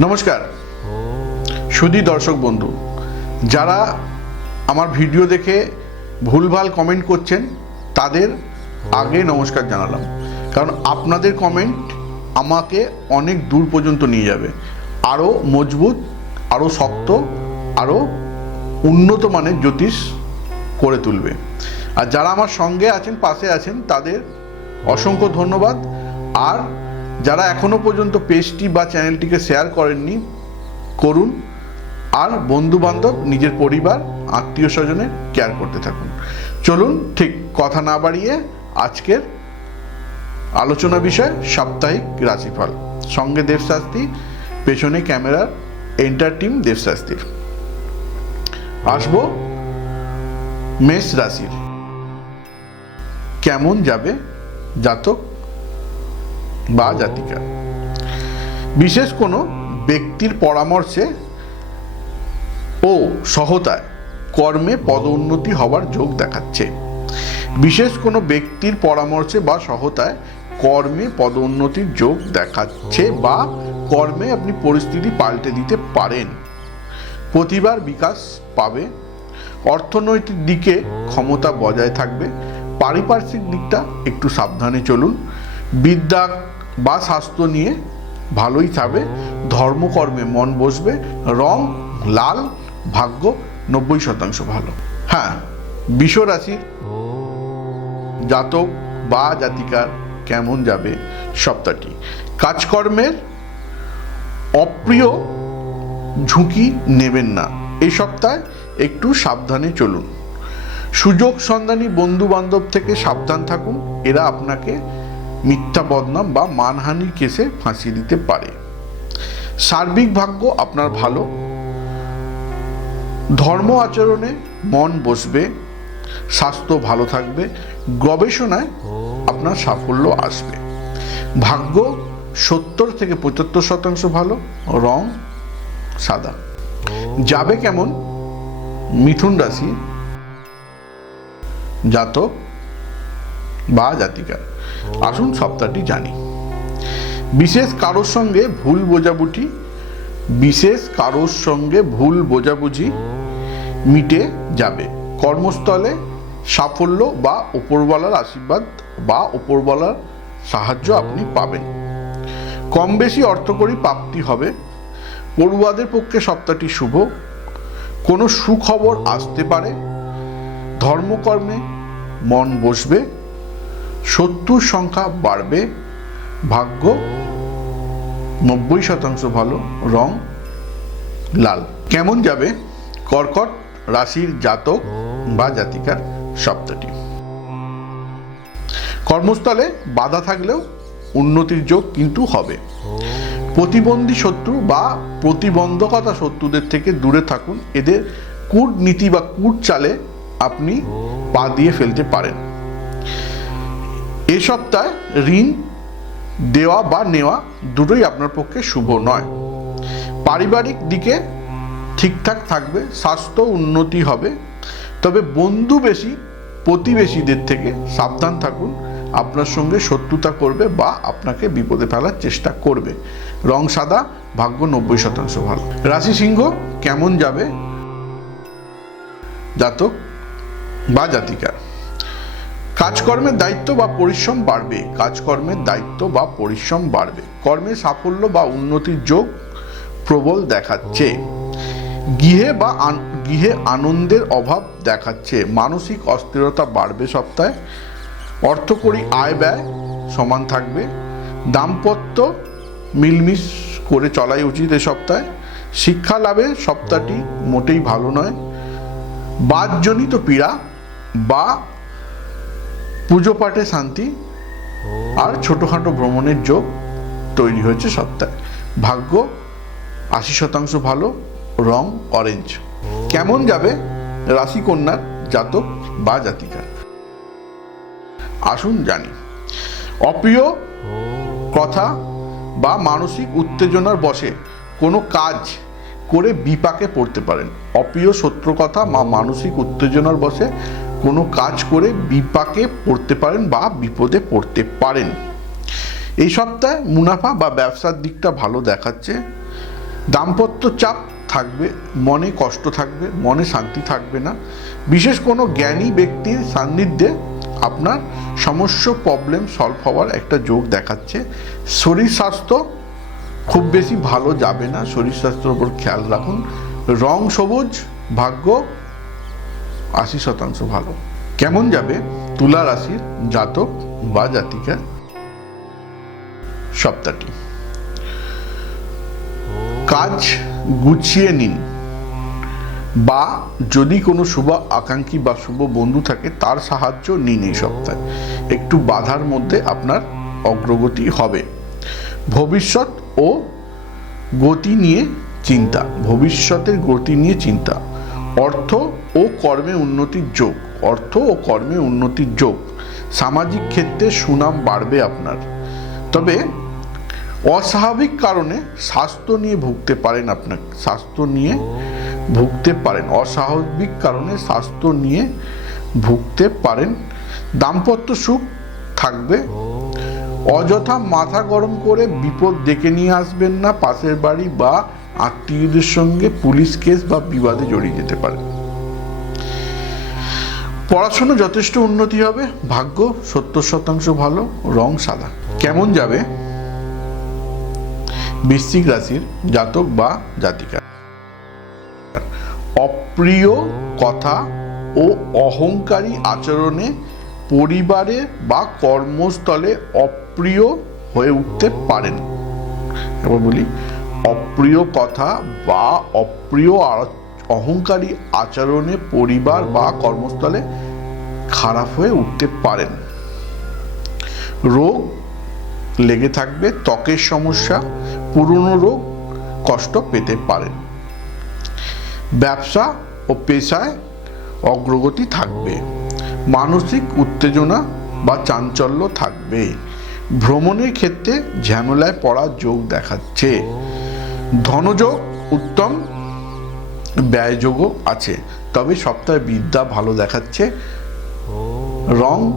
নমস্কার। সুধী দর্শক বন্ধু, যারা আমার ভিডিও দেখে ভুলভাল কমেন্ট করছেন, তাদের আগে নমস্কার জানালাম। কারণ আপনাদের কমেন্ট আমাকে অনেক দূর পর্যন্ত নিয়ে যাবে। আরও মজবুত আরও শক্ত আরও উন্নত মানের জ্যোতিষ করে তুলবে। আর যারা আমার সঙ্গে আছেন, পাশে আছেন, তাদের অসংখ্য ধন্যবাদ। আর যারা এখনও পর্যন্ত পেজটি বা চ্যানেলটিকে শেয়ার করেননি, করুন আর বন্ধু বান্ধব নিজের পরিবার, আত্মীয় স্বজনে কেয়ার করতে থাকুন। চলুন ঠিক কথা না বাড়িয়ে আজকের আলোচনা বিষয় সাপ্তাহিক রাশিফল। সঙ্গে দেবশাস্তি, পেছনে ক্যামেরার এন্টার টিম দেবশাস্ত্রীর আসব মেষ রাশির। কেমন যাবে জাতক বা জাতিকা। বিশেষ কোনো ব্যক্তির পরামর্শে ও সহতায় কর্মে পদোন্নতি হওয়ার যোগ দেখাচ্ছে। বিশেষ কোনো ব্যক্তির পরামর্শে বা সহতায় কর্মে পদোন্নতির যোগ দেখাচ্ছে বা কর্মে আপনি পরিস্থিতি পাল্টে দিতে পারেন। প্রতিবার বিকাশ পাবে। অর্থনৈতিক দিকে ক্ষমতা বজায় থাকবে। পারিপার্শ্বিক দিকটা একটু সাবধানে চলুন। বিদ্যা বা স্বাস্থ্য নিয়ে ভালোই থাকবে, ধর্মকর্মে মন বসবে, রং, লাল, ভাগ্য নব্বই শতাংশ ভালো। হ্যাঁ বিষ রাশির জাতক বা জাতিকার কেমন যাবে সপ্তাহটি? কাজকর্মের অপ্রিয় ঝুঁকি নেবেন না। এই সপ্তাহে একটু সাবধানে চলুন। সুযোগ সন্ধানী বন্ধু বান্ধব থেকে সাবধান থাকুন, এরা আপনাকে মিথ্যা বদনাম বা মানহানির কেসে ফাঁসি দিতে পারে। সার্বিক ভাগ্য আপনার ভালো। ধর্ম আচরণে মন বসবে, স্বাস্থ্য ভালো থাকবে, গবেষণায় আপনার সাফল্য আসবে। ভাগ্য সত্তর থেকে পঁচাত্তর শতাংশ ভালো, রং সাদা। যাবে কেমন? মিথুন রাশি, জাতক বা জাতিকা। আসুন সপ্তাহটি জানি। বিশেষ কারোর সঙ্গে ভুল বোঝাবুঝি, বিশেষ কারোর সঙ্গে ভুল বোঝাবুঝি মিটে যাবে। কর্মস্থলে সাফল্য বা উপরওয়ালার আশীর্বাদ বা উপরওয়ালার সাহায্য আপনি পাবেন। কম বেশি অর্থকরী প্রাপ্তি হবে। পড়ুয়াদের পক্ষে সপ্তাহটি শুভ। কোনো সুখবর আসতে পারে। ধর্মকর্মে মন বসবে। শত্রুর সংখ্যা বাড়বে, ভাগ্য নব্বই শতাংশ ভালো, রং লাল। কেমন যাবে? কর্কট রাশির জাতক বা জাতিকার সপ্তাহটি কর্মস্থলে বাধা থাকলেও উন্নতির যোগ কিন্তু হবে। প্রতিবন্ধী শত্রু বা প্রতিবন্ধকতা শত্রুদের থেকে দূরে থাকুন। এদের কূটনীতি বা কূট চালে আপনি পা দিয়ে ফেলতে পারেন। এ সপ্তাহে ঋণ দেওয়া বা নেওয়া দুটোই আপনার পক্ষে শুভ নয়। পারিবারিক দিকে ঠিকঠাক থাকবে, স্বাস্থ্য উন্নতি হবে, তবে বন্ধু বেশি, প্রতিবেশীদের থেকে সাবধান থাকুন, আপনার সঙ্গে শত্রুতা করবে বা আপনাকে বিপদে ফেলার চেষ্টা করবে। রং সাদা, ভাগ্য নব্বই শতাংশ ভালো। রাশি সিংহ কেমন যাবে? জাতক বা জাতিকা। কাজকর্মের দায়িত্ব বা পরিশ্রম বাড়বে। কাজকর্মের দায়িত্ব বা পরিশ্রম বাড়বে। কর্মে সাফল্য বা উন্নতির যোগ প্রবল দেখাচ্ছে। গৃহে বা গৃহে আনন্দের অভাব দেখাচ্ছে। মানসিক অস্থিরতা বাড়বে সপ্তাহে। অর্থকরী আয় ব্যয় সমান থাকবে। দাম্পত্য মিলমিশ করে চলাই উচিত এ সপ্তাহে। শিক্ষা লাভে সপ্তাহটি মোটেই ভালো নয়। বাদজনিত পীড়া বা পুজো পাঠে শান্তি আর ছোটোখাটো ভ্রমণের যোগ তৈরি হয়েছে সপ্তাহে। ভাগ্য আশি শতাংশ ভালো, রং অরেঞ্জ কেমন যাবে? রাশি কন্যার জাতক বা জাতিকা আসুন জানি। অপ্রিয় কথা বা মানসিক উত্তেজনার বসে কোনো কাজ করে বিপাকে পড়তে পারেন। অপ্রিয় সত্য কথা বা মানসিক উত্তেজনার বসে কোনো কাজ করে বিপাকে পড়তে পারেন বা বিপদে পড়তে পারেন। এই সপ্তাহে মুনাফা বা ব্যবসার দিকটা ভালো দেখাচ্ছে। দাম্পত্য চাপ থাকবে, মনে কষ্ট থাকবে, মনে শান্তি থাকবে না। বিশেষ কোনো জ্ঞানী ব্যক্তির সান্নিধ্যে আপনার সমস্ত প্রবলেম সলভ হওয়ার একটা যোগ দেখাচ্ছে। শরীর স্বাস্থ্য খুব বেশি ভালো যাবে না। শরীর স্বাস্থ্যের উপর খেয়াল রাখুন। রং সবুজ, ভাগ্য আশি শতাংশ ভালো। কেমন যাবে? তুলা রাশির জাতক বা জাতিকা সপ্তাহটি। কাজ গুছিয়ে নিন। বা যদি কোনো শুভ আকাঙ্ক্ষী বা শুভ বন্ধু থাকে, তার সাহায্য নিন এই সপ্তাহে। একটু বাধার মধ্যে আপনার অগ্রগতি হবে। ভবিষ্যৎ ও গতি নিয়ে চিন্তা। ভবিষ্যতের গতি নিয়ে চিন্তা। অর্থ ও কর্মে উন্নতির যোগ, অর্থ ও কর্মে উন্নতির যোগ। সামাজিক ক্ষেত্রে সুনাম বাড়বে আপনার। তবে অস্বাভাবিক কারণে স্বাস্থ্য নিয়ে ভুগতে পারেন আপনার স্বাস্থ্য নিয়ে ভুগতে পারেন। অস্বাভাবিক কারণে স্বাস্থ্য নিয়ে ভুগতে পারেন। দাম্পত্য সুখ থাকবে। অযথা মাথা গরম করে বিপদ ডেকে নিয়ে আসবেন না, পাশের বাড়ি বা আত্মীয়দের সঙ্গে পুলিশ কেস বা বিবাদে জড়িয়ে যেতে পারেন। পড়াশোনা যথেষ্ট উন্নতি হবে, ভাগ্য সত্তর শতাংশ ভালো, রং সাদা। কেমন যাবে? বৃশ্চিক রাশির জাতক বা জাতিকা। অপ্রিয় কথা ও অহংকারী আচরণে পরিবারে বা কর্মস্থলে অপ্রিয় হয়ে উঠতে পারেন। এবার বলি, অপ্রিয় কথা বা অপ্রিয় অহংকারী আচরণে পরিবার বা কর্মস্থলে খারাপ হয়ে উঠতে পারেন। রোগ লেগে থাকবে, ত্বকের সমস্যা, পুরনো রোগ কষ্ট পেতে পারেন। ব্যবসা ও পেশায় অগ্রগতি থাকবে, মানসিক উত্তেজনা বা চাঞ্চল্য থাকবে। ভ্রমণের ক্ষেত্রে ঝামেলায় পড়ার যোগ দেখাচ্ছে। ধনযোগ উত্তম ব্যয়যোগও আছে। তবে সপ্তাহে বিদ্যা ভালো দেখাচ্ছে। রং,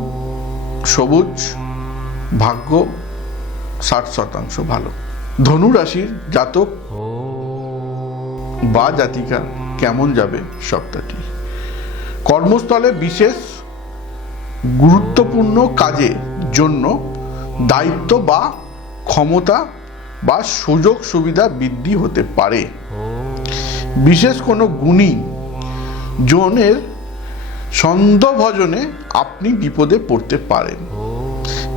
সবুজ, ভাগ্য ষাট শতাংশ ভালো। ধনু রাশির জাতক বা জাতিকা কেমন যাবে সপ্তাহটি? কর্মস্থলে বিশেষ গুরুত্বপূর্ণ কাজে জন্য দায়িত্ব বা ক্ষমতা বা সুযোগ সুবিধা বৃদ্ধি হতে পারে। বিশেষ কোনো গুণী জনের সন্দেহভজনে আপনি বিপদে পড়তে পারেন।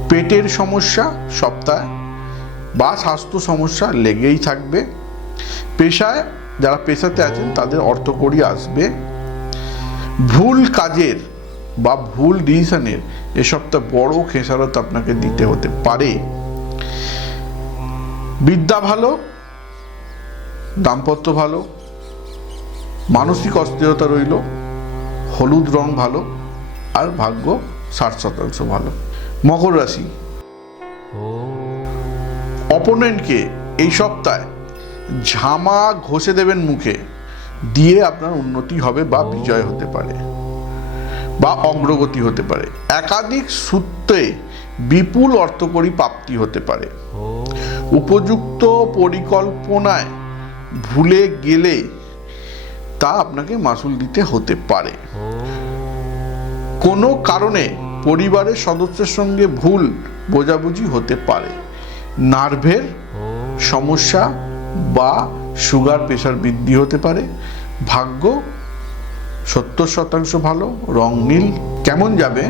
পেটের সমস্যা সপ্তাহে বা স্বাস্থ্য সমস্যা লেগেই থাকবে। পেশায় যারা পেশাতে আছেন তাদের অর্থকড়ি আসবে। ভুল কাজের বা ভুল ডিসিশনের এ সপ্তাহে বড় খেসারত আপনাকে দিতে হতে পারে। বিদ্যা ভালো, দাম্পত্য ভালো মানসিক অস্থিরতা রইল, হলুদ রং ভালো, আর ভাগ্য ষাট শতাংশ ভালো। মকর রাশি। অপোনেন্টকে এই সপ্তাহে ঝামা ঘষে দেবেন মুখে, দিয়ে আপনার উন্নতি হবে বা বিজয় হতে পারে, বা অগ্রগতি হতে পারে। একাধিক সূত্রে বিপুল অর্থকরী প্রাপ্তি হতে পারে। উপযুক্ত পরিকল্পনায় ভুলে গেলে তা আপনাকে মাসুল দিতে হতে পারে। কোনো কারণে পরিবারের সদস্যের সঙ্গে ভুল বোঝাবুঝি হতে পারে। নার্ভের সমস্যা বা সুগার, প্রেশার বৃদ্ধি হতে পারে। ভাগ্য সত্তর শতাংশ ভালো, রং নীল কেমন যাবে?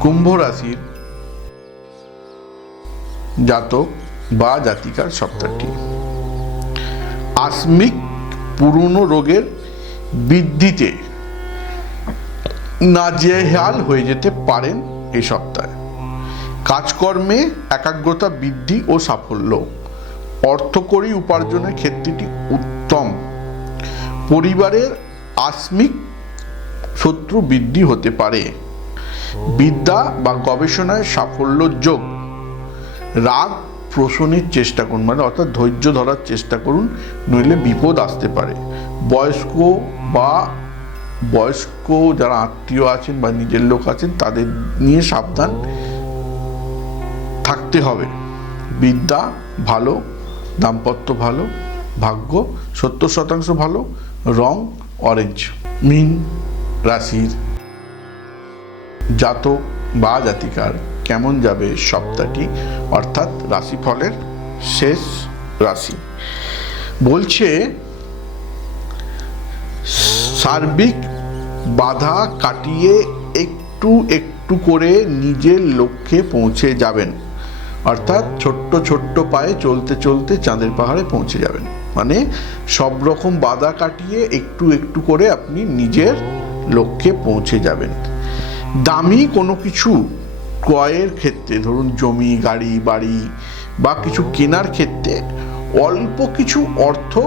কুম্ভ রাশির জাতক বা জাতিকার সপ্তাহটি আসমিক পুরনো রোগের বৃদ্ধিতে নাজেহাল হয়ে যেতে পারেন এই সপ্তাহে। কাজকর্মে একাগ্রতা, বৃদ্ধি ও সাফল্য। অর্থকরী উপার্জনের ক্ষেত্রটি উত্তম। পরিবারের আসমিক শত্রু বৃদ্ধি হতে পারে। বিদ্যা বা গবেষণায় সাফল্য যোগ। রাগ প্রশনের চেষ্টা করুন মানে অর্থাৎ ধৈর্য ধরার চেষ্টা করুন, নইলে বিপদ আসতে পারে। বয়স্ক বা বয়স্ক যারা আত্মীয় আছেন বা নিজের লোক আছেন, তাদের নিয়ে সাবধান থাকতে হবে। বিদ্যা ভালো, দাম্পত্য ভালো, ভাগ্য সত্তর শতাংশ ভালো, রং অরেঞ্জ মিন রাশির জাতক বা জাতিকার। কেমন যাবে সপ্তাহটি? অর্থাৎ রাশিফলের শেষ রাশি। বলছে, সার্বিক বাধা কাটিয়ে একটু একটু করে নিজের লক্ষ্যে পৌঁছে যাবেন। অর্থাৎ ছোট্ট ছোট্ট পায়ে চলতে চলতে চাঁদের পাহাড়ে পৌঁছে যাবেন। মানে সব রকম বাধা কাটিয়ে একটু একটু করে আপনি নিজের লক্ষ্যে পৌঁছে যাবেন। দামি কোনো কিছু ক্রয়ের ক্ষেত্রে, ধরুন জমি, গাড়ি, বাড়ি বা কিছু কেনার ক্ষেত্রে অল্প কিছু অর্থ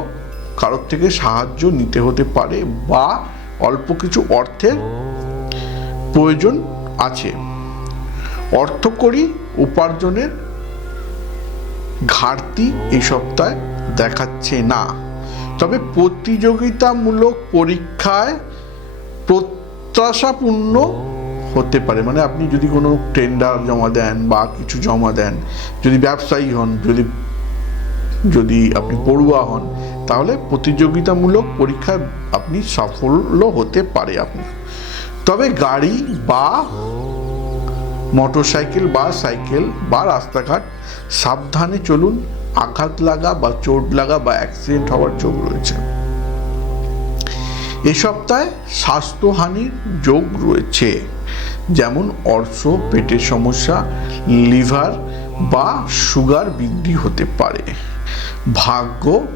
কারোর থেকে সাহায্য নিতে হতে পারে বা অল্প কিছু অর্থের প্রয়োজন আছে। অর্থকরী উপার্জনের ঘাটতি এই সপ্তাহে দেখাচ্ছে না। তবে প্রতিযোগিতামূলক পরীক্ষায় প্রত্যাশাপূর্ণ হতে পারে। মানে আপনি যদি কোনো টেন্ডার জমা দেন বা কিছু জমা দেন, যদি ব্যবসায়ী হন, যদি যদি আপনি পড়ুয়া হন, তাহলে প্রতিযোগিতামূলক পরীক্ষায় আপনি সাফল্য হতে পারে আপনি তবে গাড়ি, বা মোটরসাইকেল বা সাইকেল বা রাস্তাঘাট, সাবধানে চলুন। আঘাত লাগা বা চোট লাগা বা অ্যাক্সিডেন্ট হওয়ার যোগ রয়েছে। এ সপ্তাহে স্বাস্থ্যহানির যোগ রয়েছে। যেমন অর্শ পেটের সমস্যা, লিভার বা সুগার বৃদ্ধি হতে পারে। ভাগ্য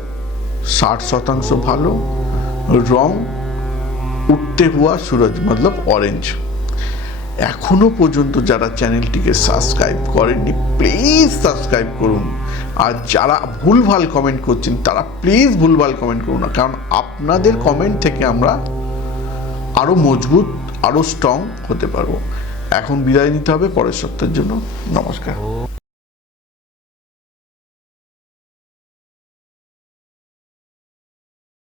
ষাট শতাংশ ভালো, রং উঠতে হওয়া সুরজ মতলব অরেঞ্জ এখনও পর্যন্ত যারা চ্যানেলটিকে সাবস্ক্রাইব করেননি প্লিজ সাবস্ক্রাইব করুন। আর যারা ভুলভাল কমেন্ট করছেন, তারা প্লিজ ভুলভাল কমেন্ট করুন না। কারণ আপনাদের কমেন্ট থেকে আমরা আরও মজবুত আরও স্ট্রং হতে পারব। এখন বিদায় নিতে হবে পরের সপ্তাহের জন্য। নমস্কার।